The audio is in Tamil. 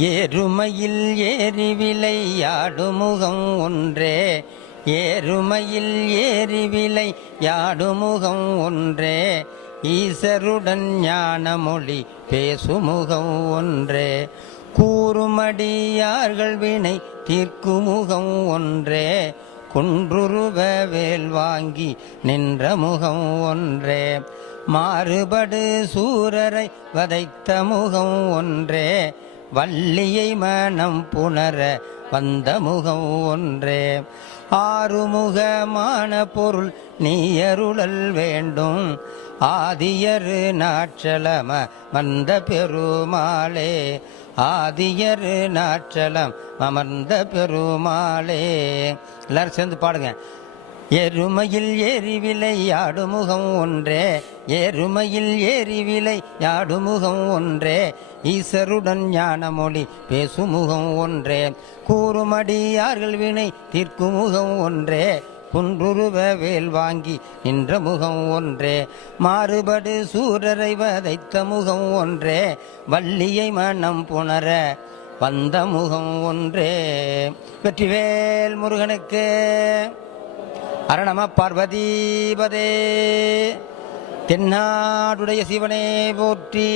ஏறுமையில் ஏறி விளையாடுமுகம் ஒன்றே, ஏறுமையில் ஏறி விளையாடுமுகம் ஒன்றே, ஈசருடன் ஞானமொழி பேசுமுகம் ஒன்றே, கூறுமடியார்கள் வினை தீர்க்குமுகம் ஒன்றே, குன்றுருவ வேல் வாங்கி நின்ற முகம் ஒன்றே, மாறுபடு சூரரை வதைத்த முகம் ஒன்றே, வள்ளியை மனம் புணர வந்த முகம் ஒன்றே, ஆறுமுகமான பொருள் நீயருளல் வேண்டும், ஆதியரு நாற்றலம வந்த பெருமாளே, ஆதியரு நாற்றலம் அமர்ந்த பெருமாளே. எல்லாரும் சேர்ந்து பாடுங்க. எருமையில் ஏறி விளையாடுமுகம் ஒன்றே, எருமையில் ஏறி விளையாடுமுகம் ஒன்றே, ஈசருடன் ஞானமொழி பேசுமுகம் ஒன்றே, கூறுமடியார்கள் வினை தீர்க்குமுகம் ஒன்றே, குன்றுருவ வேல் வாங்கி நின்ற முகம் ஒன்றே, மாறுபடு சூரரை வதைத்த முகம் ஒன்றே, வள்ளியை மனம் புணர வந்த முகம் ஒன்றே. வெற்றிவேல் முருகனுக்கு அரணம பார்வதிபதே. தென்னாடுடைய சிவனே போற்றி.